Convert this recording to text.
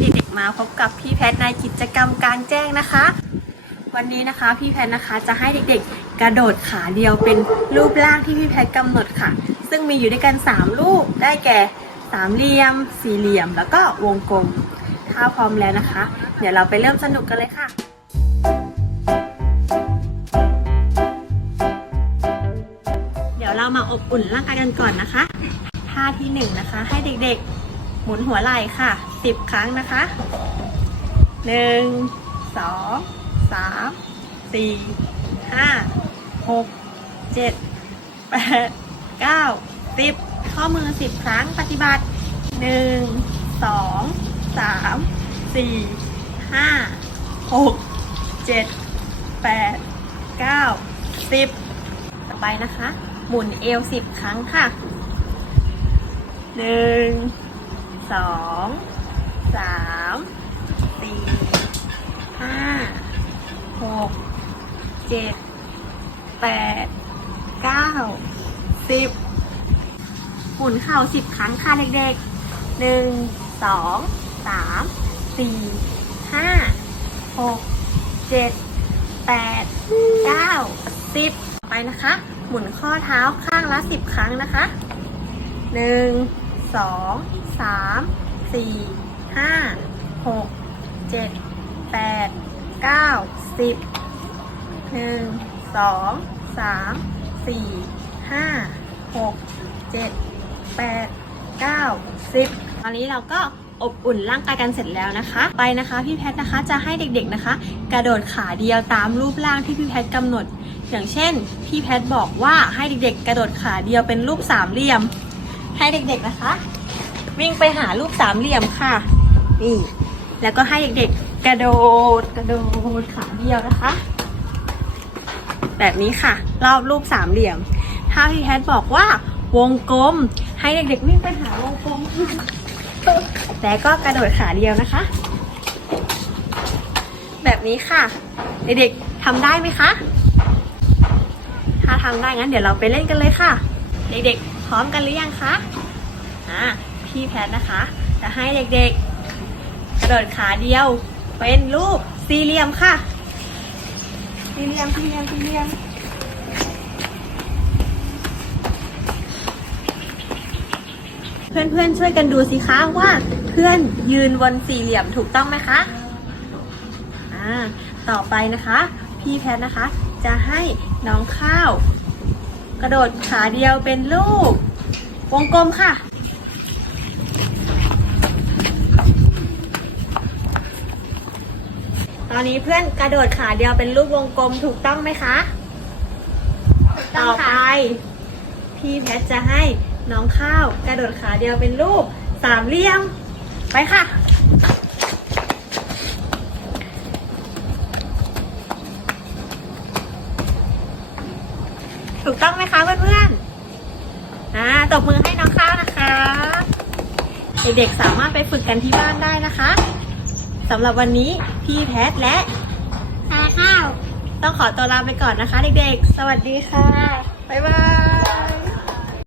เด็กๆมาพบกับพี่แพทในกิจกรรมกลางแจ้งนะคะ วันนี้นะคะพี่แพทนะคะจะให้เด็กๆ กระโดดขาเดียวเป็นรูปร่างที่พี่แพทกำหนดค่ะ ซึ่งมีอยู่ด้วยกัน 3 รูปได้แก่สามเหลี่ยม สี่เหลี่ยม แล้วก็วงกลม ถ้าพร้อมแล้วนะคะ เดี๋ยวเราไปเริ่มสนุกกันเลยค่ะเดี๋ยวเรามาอบอุ่นร่างกายกันก่อนนะคะ ท่าที่หนึ่งนะคะ ให้เด็กๆ หมุนหัวไหล่ค่ะ10ครั้งนะคะหนึ่งสองสามสี่ห้าหกเจ็ดแปดเก้าสิบข้อมือสิบครั้งปฏิบัติหนึ่งสองสามสี่ห้าหกเจ็ดแปดเก้าสิบต่อไปนะคะ หมุนเอวสิบครั้งค่ะหนึ่ง สองสามสี่ห้าหกเจ็ดแปดเก้าสิบหมุนเข่าสิบครั้งค่ะเด็กๆหนึ่งสองสามสี่ห้าหกเจ็ดแปดเก้าสิบไปนะคะ หมุนข้อเท้าข้างละสิบครั้งนะคะหนึ่ง สองสามสี่ห้าหกเจ็ดแปดเก้าสิบหนึ่งสองสามสี่ห้าหกเจ็ดแปดเก้าสิบตอนนี้เราก็อบอุ่นร่างกายกันเสร็จแล้วนะคะ ไปนะคะพี่แพทนะคะจะให้เด็กๆนะคะ กระโดดขาเดียวตามรูปร่างที่พี่แพทกำหนด อย่างเช่น พี่แพทบอกว่าให้เด็กๆ กระโดดขาเดียวเป็นรูปสามเหลี่ยม ให้เด็กๆนะคะ วิ่งไปหารูปสามเหลี่ยมค่ะ นี่ แล้วก็ให้เด็กๆ กระโดดกระโดดขาเดียวนะคะ แบบนี้ค่ะ รอบรูปสามเหลี่ยม ถ้าพี่แพทบอกว่าวงกลม ให้เด็กๆวิ่งไปหาวงกลมแล้วก็กระโดดขาเดียวนะคะ แบบนี้ค่ะ เด็กๆทำได้ไหมคะ ถ้าทำได้งั้นเดี๋ยวเราไปเล่นกันเลยค่ะ เด็กๆ พร้อมกันหรือยังคะอ่าพี่แพทย์นะคะ จะให้เด็กๆ กระโดดขาเดียว เป็นรูปสี่เหลี่ยมค่ะ สี่เหลี่ยม สี่เหลี่ยม สี่เหลี่ยม เพื่อนๆ ช่วยกันดูสิคะว่าเพื่อนยืนบนสี่เหลี่ยมถูกต้องไหมคะอ่าต่อไปนะคะ พี่แพทย์นะคะ จะให้น้องข้าว กระโดดขาเดียวเป็นรูปวงกลมค่ะ ตอนนี้เพื่อนกระโดดขาเดียวเป็นรูปวงกลมถูกต้องไหมคะ ต่อไป พี่แพทย์จะให้น้องข้าว กระโดดขาเดียวเป็นรูปสามเหลี่ยม ไปค่ะ ถูกต้องไหมคะเพื่อนๆอ่าตบมือให้น้องข้าวนะคะ เด็กๆสามารถไปฝึกกันที่บ้านได้นะคะสำหรับวันนี้พี่แพทย์และทาข้าว ต้องขอตัวลาไปก่อนนะคะ เด็กๆ สวัสดีค่ะ บ๊ายบาย